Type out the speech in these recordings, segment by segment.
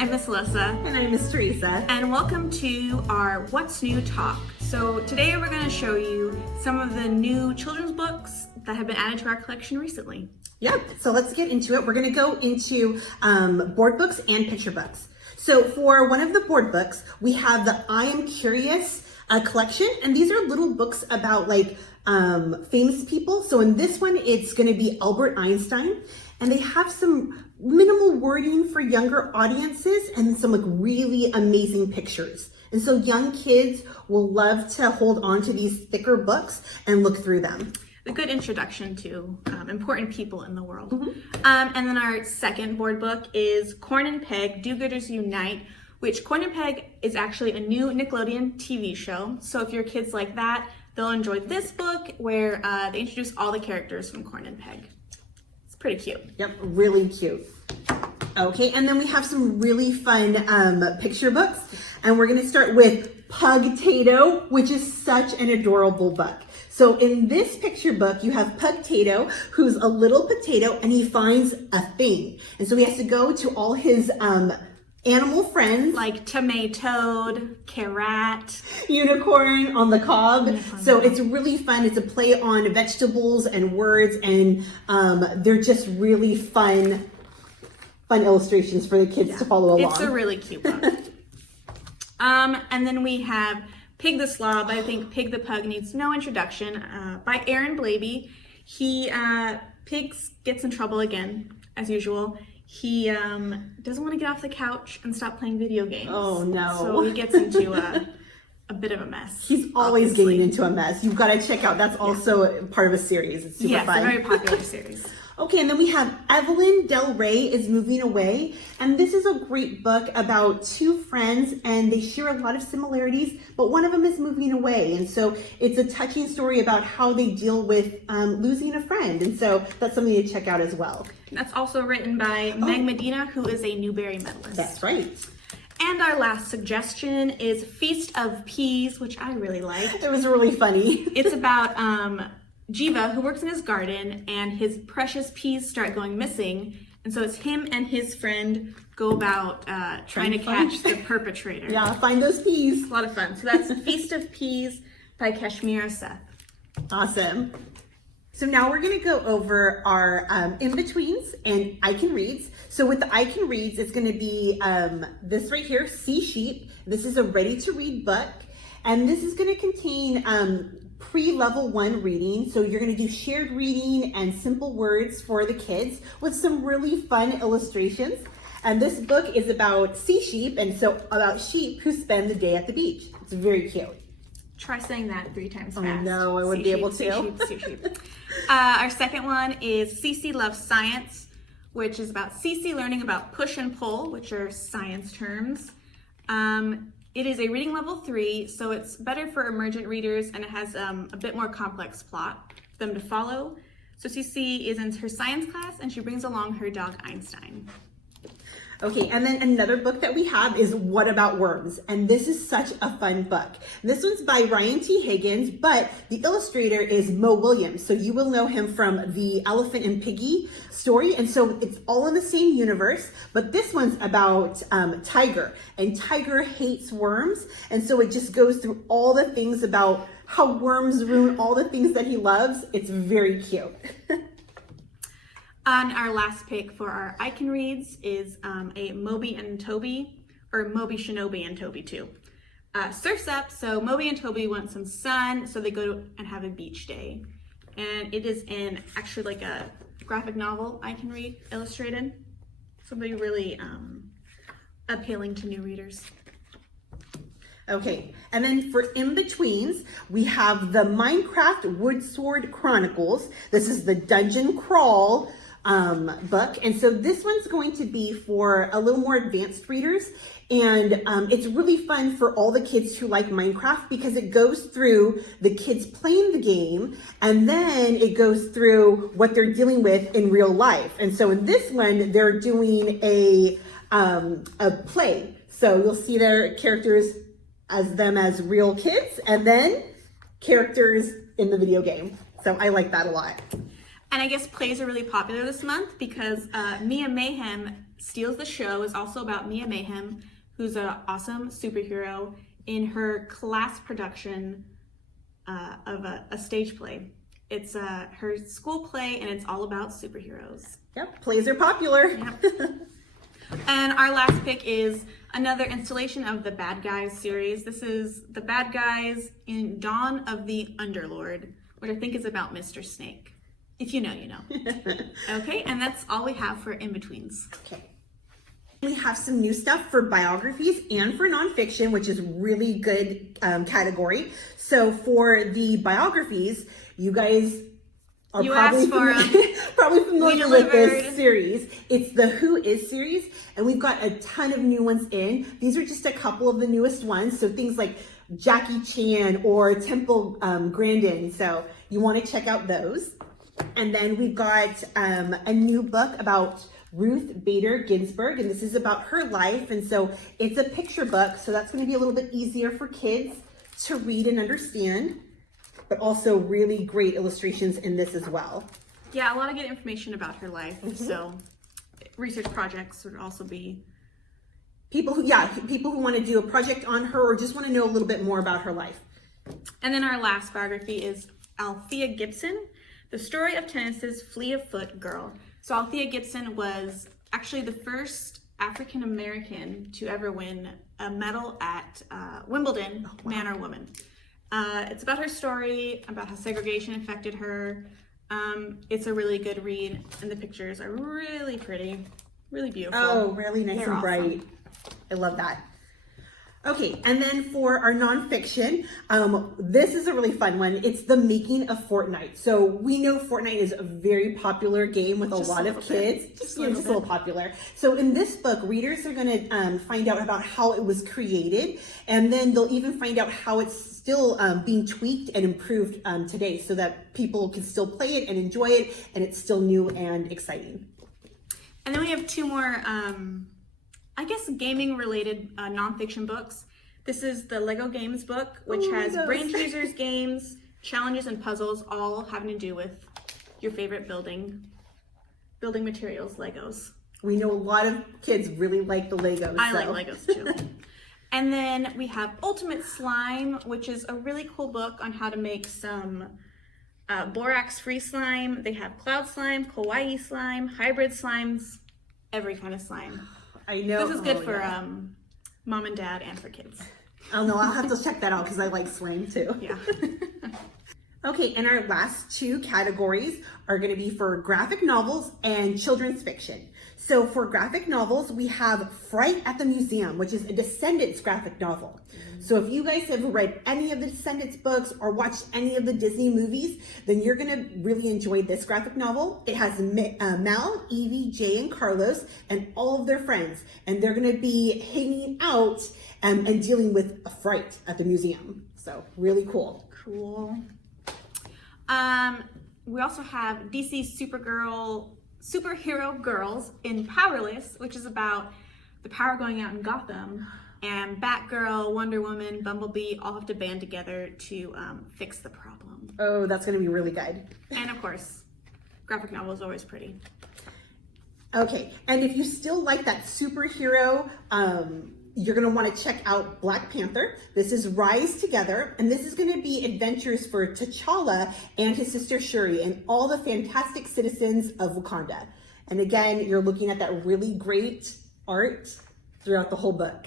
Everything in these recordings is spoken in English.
I'm Miss Alyssa. And I'm Miss Teresa. And welcome to our What's New talk. So today we're going to show you some of the new children's books that have been added to our collection recently. Yep, so let's get into it. We're going to go into board books and picture books. So for one of the board books, we have the I Am Curious collection. And these are little books about like famous people. So in this one, it's going to be Albert Einstein. And they have some minimal wording for younger audiences and some like really amazing pictures. And so young kids will love to hold on to these thicker books and look through them. A good introduction to important people in the world. Mm-hmm. And then our second board book is Corn and Peg, Do-Gooders Unite, which Corn and Peg is actually a new Nickelodeon TV show. So if your kids like that, they'll enjoy this book where they introduce all the characters from Corn and Peg. It's pretty cute. Yep, really cute. Okay, and then we have some really fun picture books. And we're gonna start with Pugtato, which is such an adorable book. So in this picture book, you have Pugtato, who's a little potato, and he finds a thing. And so he has to go to all his animal friends. Like Tomatoed, Carrot. Unicorn on the cob. So it's really fun. It's a play on vegetables and words, and they're just really fun illustrations for the kids to follow along. It's a really cute book. And then we have Pig the Slob. I think Pig the Pug needs no introduction, by Aaron Blabey. Pig gets in trouble again, as usual. He doesn't want to get off the couch and stop playing video games. Oh no. So he gets into a bit of a mess. He's always getting into a mess. You've got to check out. That's also part of a series. It's super fun. Yes, a very popular series. Okay, and then we have Evelyn Del Rey is Moving Away. And this is a great book about two friends, and they share a lot of similarities, but one of them is moving away. And so it's a touching story about how they deal with losing a friend. And so that's something to check out as well. That's also written by Meg Medina, who is a Newbery medalist. That's right. And our last suggestion is Feast of Peas, which I really liked. It was really funny. It's about Jiva, who works in his garden, and his precious peas start going missing. And so it's him and his friend go about trying to catch the perpetrator. Yeah, find those peas. It's a lot of fun. So that's Feast of Peas by Kashmira Sheth. Awesome. So now we're going to go over our in-betweens and I Can Reads. So with the I Can Reads, it's going to be this right here, See Sheep. This is a ready-to-read book. And this is going to contain pre-level 1 reading. So you're going to do shared reading and simple words for the kids with some really fun illustrations. And this book is about sea sheep, and so about sheep who spend the day at the beach. It's very cute. Try saying that 3 times fast. Oh no, I wouldn't be able to. See sheep, see sheep. Our second one is Cece Loves Science, which is about Cece learning about push and pull, which are science terms. It is a reading level 3, so it's better for emergent readers, and it has a bit more complex plot for them to follow. So Cece is in her science class, and she brings along her dog Einstein. Okay, and then another book that we have is What About Worms? And this is such a fun book. This one's by Ryan T. Higgins, but the illustrator is Mo Willems. So you will know him from the Elephant and Piggy story. And so it's all in the same universe, but this one's about Tiger. And Tiger hates worms. And so it just goes through all the things about how worms ruin all the things that he loves. It's very cute. And our last pick for our I Can Reads is a Moby and Toby, or Moby, Shinobi, and Toby too. Surf's up, so Moby and Toby want some sun, so they go and have a beach day. And it is in actually like a graphic novel I Can Read, illustrated. Something really appealing to new readers. Okay, and then for in-betweens, we have the Minecraft Woodsword Chronicles. This is the Dungeon Crawl book. And so this one's going to be for a little more advanced readers. And it's really fun for all the kids who like Minecraft because it goes through the kids playing the game and then it goes through what they're dealing with in real life. And so in this one, they're doing a play. So you'll see their characters as real kids and then characters in the video game. So I like that a lot. And I guess plays are really popular this month because Mia Mayhem Steals the Show is also about Mia Mayhem, who's an awesome superhero in her class production of a stage play. It's her school play, and it's all about superheroes. Yep, plays are popular. Yep. And our last pick is another installation of the Bad Guys series. This is the Bad Guys in Dawn of the Underlord, which I think is about Mr. Snake. If you know, you know. Okay, and that's all we have for In-Betweens. Okay. We have some new stuff for biographies and for nonfiction, which is really good category. So for the biographies, you guys are probably familiar with this series. It's the Who Is series, and we've got a ton of new ones in. These are just a couple of the newest ones. So things like Jackie Chan or Temple Grandin. So you want to check out those. And then we've got a new book about Ruth Bader Ginsburg, and this is about her life. And so it's a picture book, so that's going to be a little bit easier for kids to read and understand, but also really great illustrations in this as well. Yeah, a lot of good information about her life. So research projects would also be people who want to do a project on her or just want to know a little bit more about her life. And then our last biography is Althea Gibson, The Story of Tennis's Fleet-of-Foot Girl. So Althea Gibson was actually the first African American to ever win a medal at Wimbledon, man or woman. It's about her story, about how segregation affected her. It's a really good read, and the pictures are really pretty, really beautiful. Oh, really nice and bright. I love that. Okay, and then for our nonfiction, this is a really fun one. It's The Making of Fortnite. So we know Fortnite is a very popular game with a lot of kids. Just a little popular. So in this book, readers are going to find out about how it was created, and then they'll even find out how it's still being tweaked and improved today so that people can still play it and enjoy it, and it's still new and exciting. And then we have two more I guess gaming related nonfiction books. This is the Lego Games book, which has brain teasers, games, challenges, and puzzles, all having to do with your favorite building materials, Legos. We know a lot of kids really like the Legos. I like Legos too. And then we have Ultimate Slime, which is a really cool book on how to make some borax-free slime. They have cloud slime, kawaii slime, hybrid slimes, every kind of slime. I know. This is good for mom and dad and for kids. Oh no, I'll have to check that out because I like slime too. Yeah. Okay, and our last two categories are going to be for graphic novels and children's fiction. So for graphic novels, we have Fright at the Museum, which is a Descendants graphic novel. So if you guys have read any of the Descendants books or watched any of the Disney movies, then you're going to really enjoy this graphic novel. It has Mel, Evie, Jay, and Carlos, and all of their friends. And they're going to be hanging out and dealing with a fright at the museum. So really cool. Cool. We also have DC's Superhero Girls in Powerless, which is about the power going out in Gotham, and Batgirl, Wonder Woman, Bumblebee all have to band together to fix the problem. Oh, that's going to be really good. And of course, graphic novel is always pretty. Okay, and if you still like that superhero, you're going to want to check out Black Panther. This is Rise Together, and this is going to be adventures for T'Challa and his sister Shuri and all the fantastic citizens of Wakanda. And again, you're looking at that really great art throughout the whole book.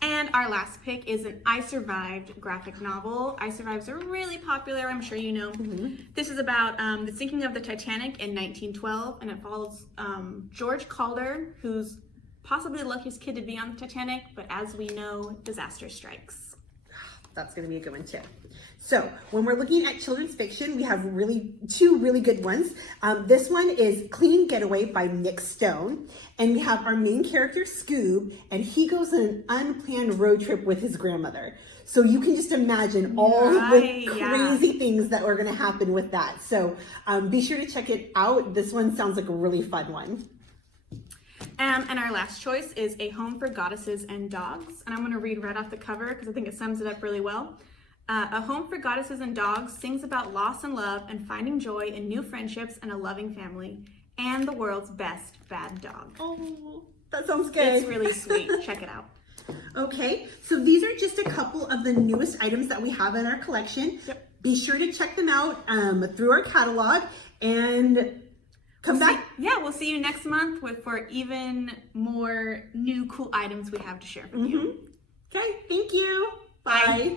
And our last pick is an I Survived graphic novel. I Survived are really popular, I'm sure you know. This is about the sinking of the Titanic in 1912, and it follows George Calder, who's possibly the luckiest kid to be on the Titanic, but as we know, disaster strikes. That's going to be a good one too. So when we're looking at children's fiction, we have two really good ones. This one is Clean Getaway by Nick Stone. And we have our main character, Scoob, and he goes on an unplanned road trip with his grandmother. So you can just imagine all the crazy things that are going to happen with that. So be sure to check it out. This one sounds like a really fun one. And our last choice is A Home for Goddesses and Dogs. And I'm going to read right off the cover because I think it sums it up really well. A Home for Goddesses and Dogs sings about loss and love and finding joy in new friendships and a loving family, and the world's best bad dog. Oh, that sounds good. It's really sweet. Check it out. Okay, so these are just a couple of the newest items that we have in our collection. Yep. Be sure to check them out through our catalog and come back. We'll see you next month for even more new cool items we have to share with you. Okay, thank you. Bye.